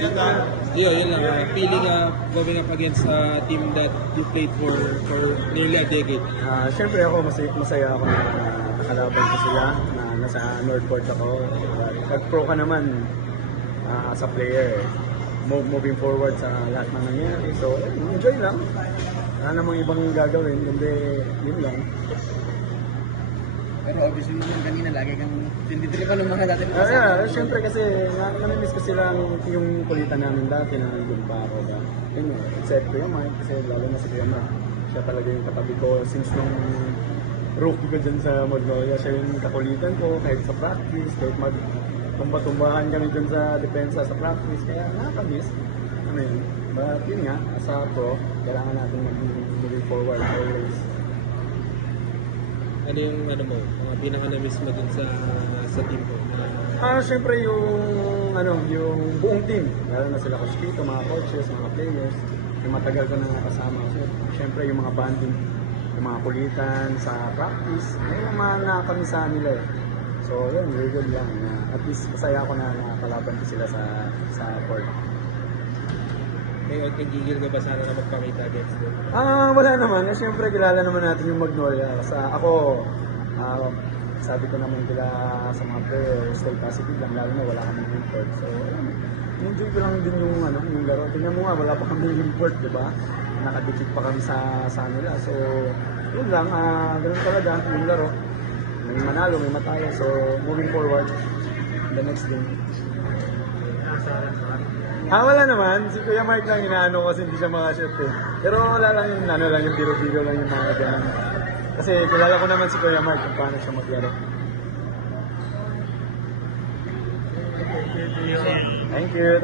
Yun lang. Feeling going up against a team that you played for nearly a decade. Siyempre ako, masaya ako na nakalaban ko sila, na nasa Northport ako. Nag-pro ka naman as a player. Moving forward sa lahat ng nangyari. So, enjoy lang. Wala namang ibang gagawin, kundi yun lang. Pero obviously naman kanina lagi kang tinitripan ng mga dati. Siyempre kasi namimiss ko silang yung kulitan namin dati na nandun pa ako ba. Yun, except Kuya Mark kasi lalo na si Kuya Mark. Siya talaga yung katabi ko since nung rookie ko dyan sa Magnolia. Siya yung kakulitan ko kahit sa practice, kahit tumba-tumbahan kami dyan sa depensa sa practice. Kaya nakakamiss. Ano yun? But yun nga, sa pro, kailangan natin moving forward always. Ano yung mo, mga pinaka-na-miss mo dun sa team ko? Siyempre yung buong team, lalo na sila Coach Tito, mga coaches, mga players, yung matagal ko na kasama. So, siyempre yung mga banding, yung mga kulitan sa practice, yung mga nakakamisahan nila eh. So yun, very good lang. At least masaya ako na nakakalaban ko sila sa court. Kay gigil ka ba sana na magpakita against them? Wala naman. Siyempre, kilala naman natin yung Magnolia. Ako, sabi ko naman kila sa mga players, stay positive lang, lalo na wala kaming import. So, enjoy ko lang din yung laro. Tingnan mo nga, wala pa kaming import, di ba? Nakadikit pa kami sa nila. So, yun lang, ganun talaga yung laro. May manalo, may mataya. So, moving forward, the next game. Wala naman. Si Kuya Mark lang inaano kasi hindi siya makashoot eh. Pero wala lang yung yung biro-biro lang yung mga ganun. Kasi kilala ko naman si Kuya Mark kung paano siya maglaro. Thank you.